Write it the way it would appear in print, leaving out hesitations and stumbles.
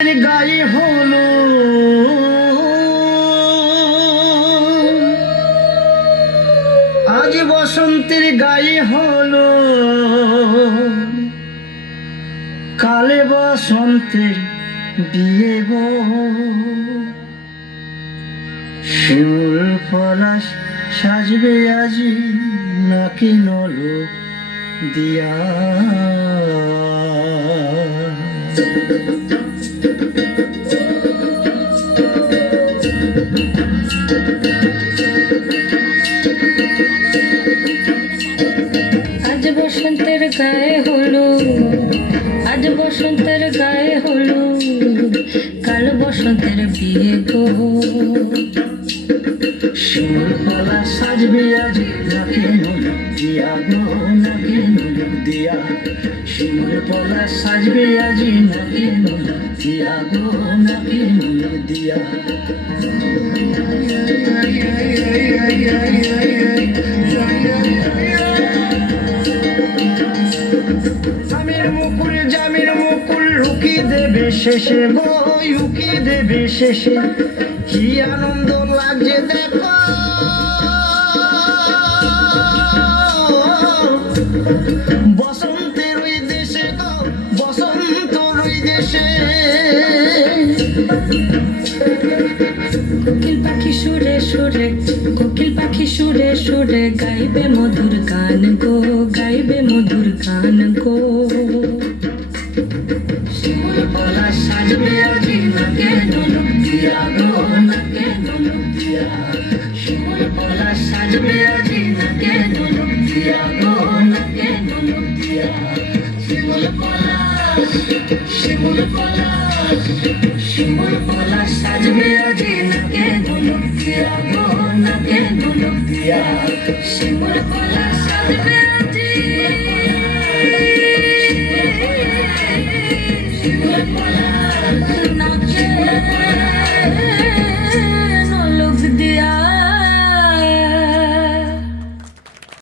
গায়ে হলো আজ বসন্তের গায়ে হলো কালে বসন্তের বিয়ে গো শিমুল পলাশ সাজবে আজি নাকি নলক দিয়া আজ বসন্তের গায়ে হলো আজ বসন্তের গায়ে হলো কাল বসন্তের বিয়ে গো শিমুল পলাশ সাজবে আজি নাকি নলক দিয়া গো নাকি নলক দিয়া শিমুল পলাশ সাজবে আজি নাকি নলক দিয়া গো নাকি নলক দিয়া জামির মুকুল রুকি দেবে শেষে গো রুকি দেবে শেষে কি আনন্দ লাগছে দেখো বসন্তের ওই দেশে গো বসন্তর ওই দেশে কোকিল পাখি সুরে সুরে কোকিল পাখি সুরে সুরে গাইবে মধুর গান গো গাইবে মধুর গান গো শিমুল পলাশ সাজবে আজি নাকে নলক দিয়া গো নাকে নলক দিয়া শিমুল পলাশ সাজবে আজি নাকে নলক দিয়া গো নাকে নলক দিয়া শিমুল পলাশ শিমুল পলাশ শিমুল পলাশ সাজবে আজি নাকে নলক দিয়া গো নাকে নলক দিয়া শিমুল পলাশ সাজবে আজি